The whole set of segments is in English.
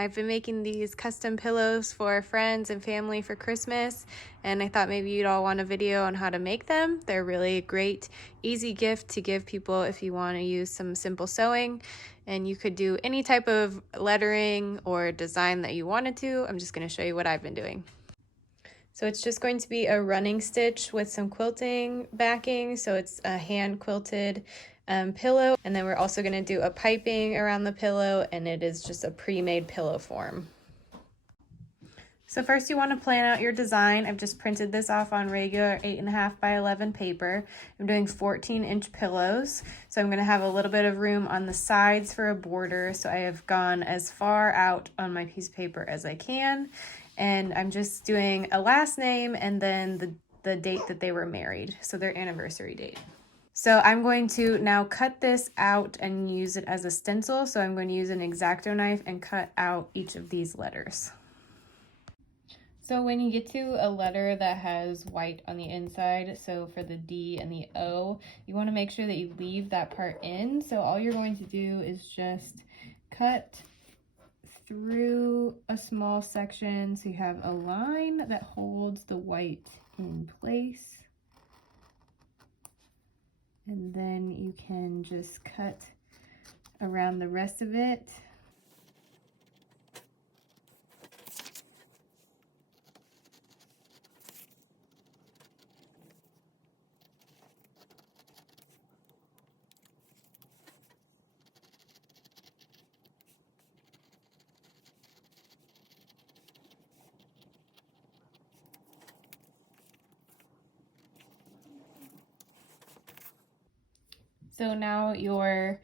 I've been making these custom pillows for friends and family for Christmas, and I thought maybe you'd all want a video on how to make them. They're really a great, easy gift to give people if you want to use some simple sewing, and you could do any type of lettering or design that you wanted to. I'm just going to show you what I've been doing. So it's just going to be a running stitch with some quilting backing, so it's a hand quilted pillow, and then we're also going to do a piping around the pillow, and it is just a pre-made pillow form. So first you want to plan out your design. I've just printed this off on regular 8.5 by 11 paper. I'm doing 14-inch pillows, so I'm going to have a little bit of room on the sides for a border, so I have gone as far out on my piece of paper as I can, and I'm just doing a last name and then the date that they were married, so their anniversary date. So I'm going to now cut this out and use it as a stencil. So I'm going to use an X-Acto knife and cut out each of these letters. So when you get to a letter that has white on the inside, so for the D and the O, you want to make sure that you leave that part in. So all you're going to do is just cut through a small section so you have a line that holds the white in place. And then you can just cut around the rest of it. So now your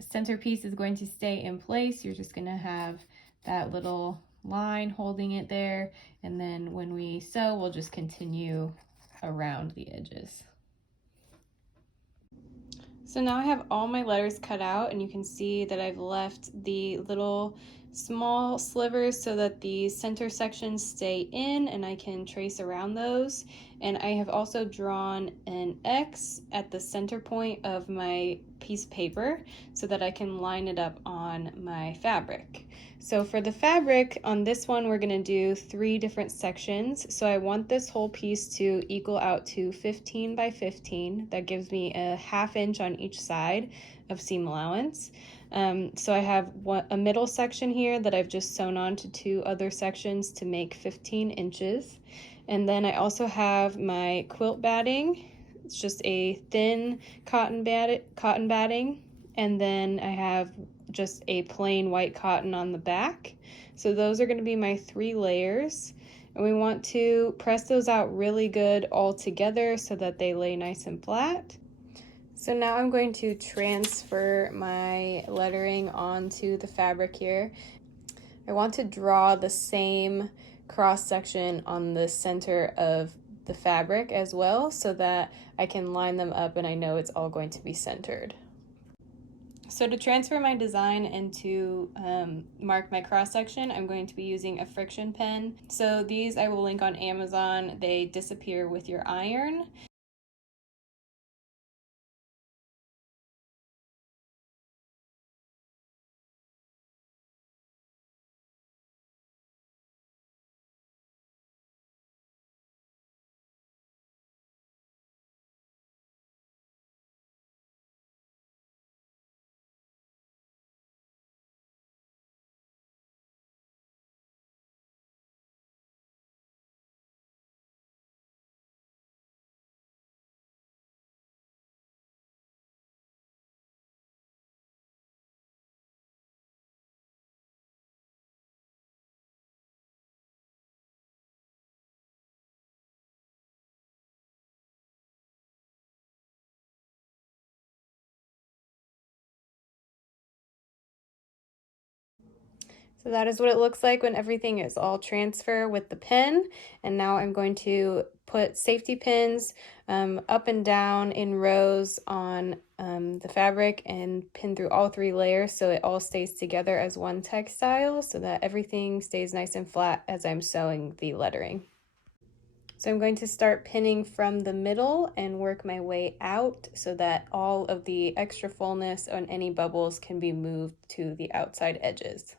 centerpiece is going to stay in place. You're just going to have that little line holding it there, and then when we sew, we'll just continue around the edges. So now I have all my letters cut out, and you can see that I've left the little small slivers so that the center sections stay in and I can trace around those. And I have also drawn an X at the center point of my piece of paper so that I can line it up on my fabric. So for the fabric on this one, we're going to do 3 different sections. So I want this whole piece to equal out to 15 by 15. That gives me a 1/2 inch on each side of seam allowance. So I have a middle section here that I've just sewn on to 2 other sections to make 15 inches. And then I also have my quilt batting. It's just a thin cotton batting. And then I have just a plain white cotton on the back. So those are going to be my 3 layers. And we want to press those out really good all together so that they lay nice and flat. So now I'm going to transfer my lettering onto the fabric here. I want to draw the same cross section on the center of the fabric as well so that I can line them up and I know it's all going to be centered. So to transfer my design and to mark my cross section, I'm going to be using a friction pen. So these I will link on Amazon. They disappear with your iron. So that is what it looks like when everything is all transfer with the pen. And now I'm going to put safety pins up and down in rows on the fabric and pin through all 3 layers so it all stays together as one textile so that everything stays nice and flat as I'm sewing the lettering. So I'm going to start pinning from the middle and work my way out so that all of the extra fullness and any bubbles can be moved to the outside edges.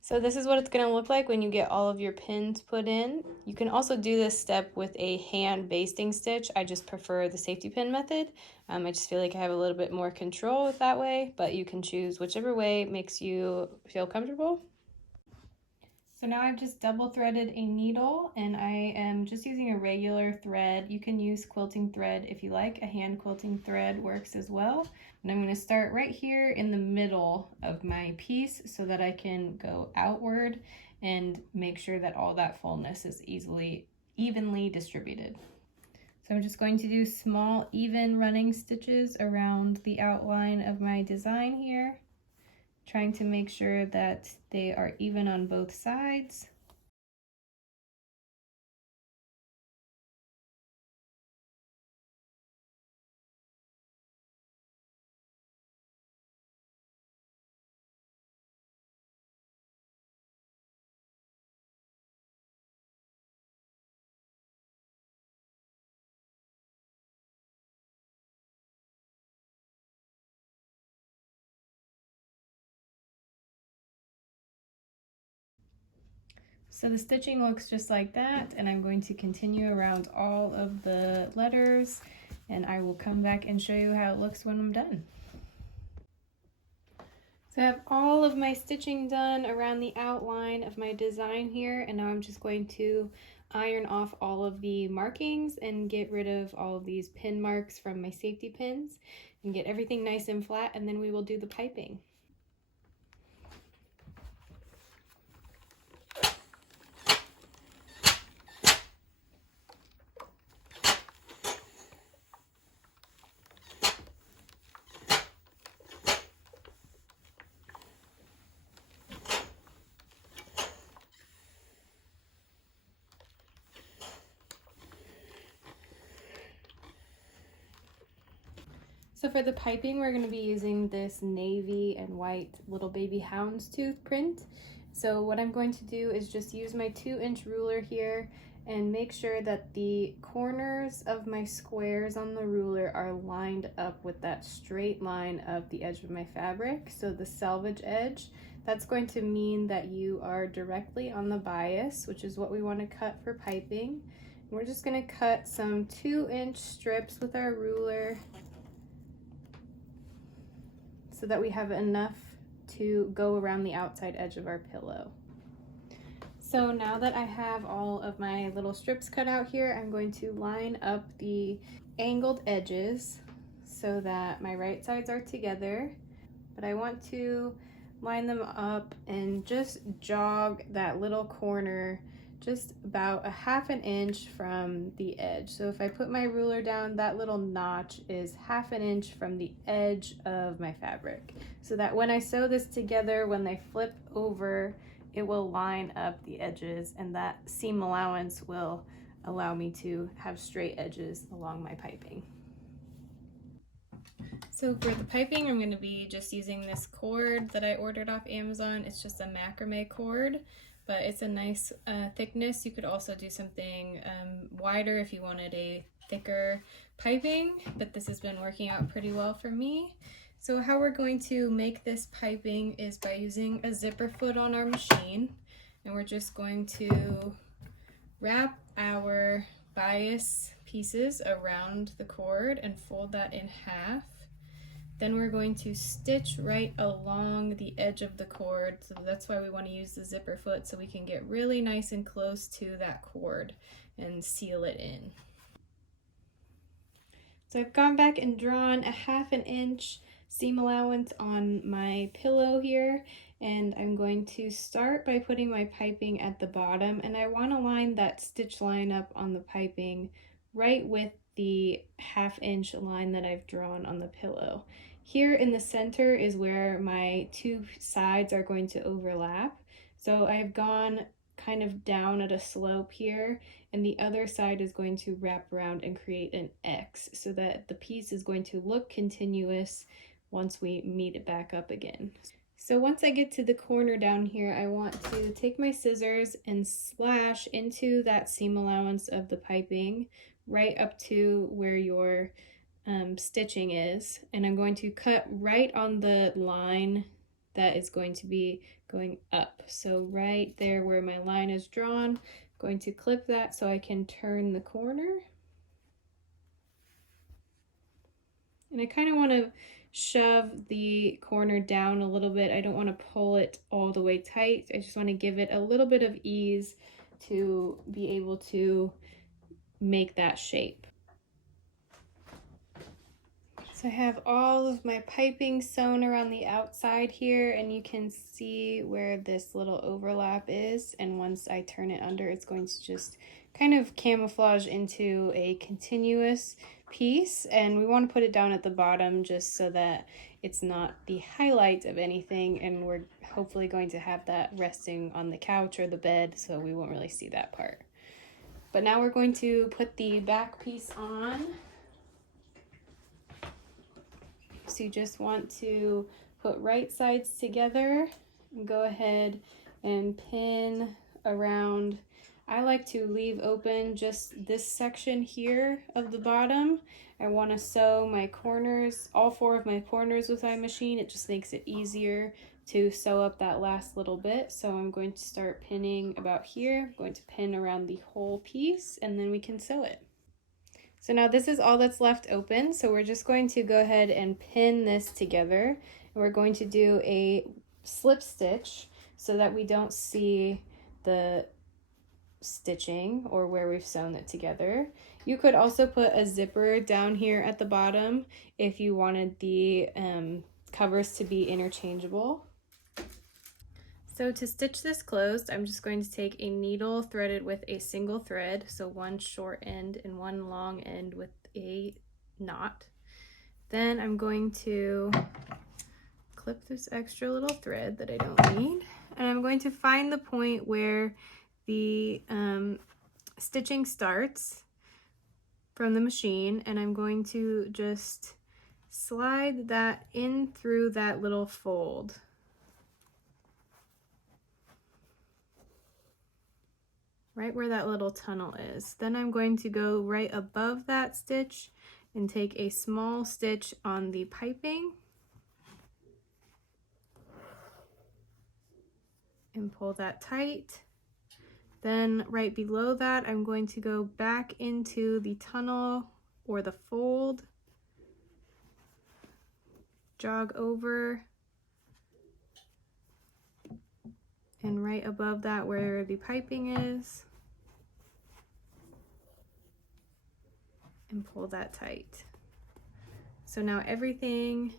So this is what it's gonna look like when you get all of your pins put in. You can also do this step with a hand basting stitch. I just prefer the safety pin method. I just feel like I have a little bit more control with that way, but you can choose whichever way makes you feel comfortable. So now I've just double threaded a needle and I am just using a regular thread. You can use quilting thread if you like. A hand quilting thread works as well. And I'm going to start right here in the middle of my piece so that I can go outward and make sure that all that fullness is evenly distributed. So I'm just going to do small even running stitches around the outline of my design here, trying to make sure that they are even on both sides. So the stitching looks just like that, and I'm going to continue around all of the letters, and I will come back and show you how it looks when I'm done. So I have all of my stitching done around the outline of my design here, and now I'm just going to iron off all of the markings and get rid of all of these pin marks from my safety pins and get everything nice and flat, and then we will do the piping. So for the piping, we're going to be using this navy and white little baby houndstooth print. So what I'm going to do is just use my 2-inch ruler here and make sure that the corners of my squares on the ruler are lined up with that straight line of the edge of my fabric. So the selvage edge, that's going to mean that you are directly on the bias, which is what we want to cut for piping. We're just going to cut some 2-inch strips with our ruler so that we have enough to go around the outside edge of our pillow. So now that I have all of my little strips cut out here, I'm going to line up the angled edges so that my right sides are together, but I want to line them up and just jog that little corner just about a 1/2 inch from the edge. So if I put my ruler down, that little notch is 1/2 inch from the edge of my fabric, so that when I sew this together, when they flip over, it will line up the edges, and that seam allowance will allow me to have straight edges along my piping. So for the piping, I'm going to be just using this cord that I ordered off Amazon. It's just a macrame cord, but it's a nice thickness. You could also do something wider if you wanted a thicker piping, but this has been working out pretty well for me. So how we're going to make this piping is by using a zipper foot on our machine, and we're just going to wrap our bias pieces around the cord and fold that in half. Then we're going to stitch right along the edge of the cord. So that's why we want to use the zipper foot, so we can get really nice and close to that cord and seal it in. So I've gone back and drawn a 1/2 inch seam allowance on my pillow here, and I'm going to start by putting my piping at the bottom, and I want to line that stitch line up on the piping right with the 1/2 inch line that I've drawn on the pillow. Here in the center is where my two sides are going to overlap. So I've gone kind of down at a slope here, and the other side is going to wrap around and create an X so that the piece is going to look continuous once we meet it back up again. So once I get to the corner down here, I want to take my scissors and slash into that seam allowance of the piping right up to where your stitching is, and I'm going to cut right on the line that is going to be going up. So right there where my line is drawn, I'm going to clip that so I can turn the corner. And I kind of want to shove the corner down a little bit. I don't want to pull it all the way tight. I just want to give it a little bit of ease to be able to make that shape. So I have all of my piping sewn around the outside here, and you can see where this little overlap is, and once I turn it under, it's going to just kind of camouflage into a continuous piece, and we want to put it down at the bottom just so that it's not the highlight of anything, and we're hopefully going to have that resting on the couch or the bed, so we won't really see that part. But now we're going to put the back piece on. So you just want to put right sides together and go ahead and pin around. I like to leave open just this section here of the bottom. I want to sew my corners, all 4 of my corners with my machine. It just makes it easier to sew up that last little bit. So I'm going to start pinning about here. I'm going to pin around the whole piece and then we can sew it. So now this is all that's left open, so we're just going to go ahead and pin this together, and we're going to do a slip stitch so that we don't see the stitching or where we've sewn it together. You could also put a zipper down here at the bottom if you wanted the covers to be interchangeable. So to stitch this closed, I'm just going to take a needle threaded with a single thread, so one short end and one long end with a knot. Then I'm going to clip this extra little thread that I don't need, and I'm going to find the point where the stitching starts from the machine, and I'm going to just slide that in through that little fold. Right where that little tunnel is. Then I'm going to go right above that stitch and take a small stitch on the piping and pull that tight. Then right below that, I'm going to go back into the tunnel or the fold, jog over, and right above that where the piping is, and pull that tight. So now everything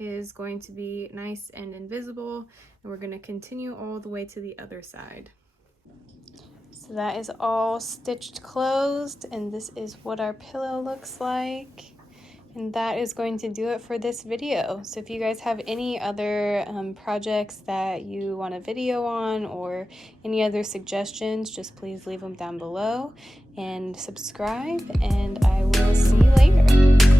is going to be nice and invisible, and we're going to continue all the way to the other side. So that is all stitched closed, and this is what our pillow looks like. And that is going to do it for this video. So if you guys have any other projects that you want a video on or any other suggestions, just please leave them down below and subscribe, and I will see you later.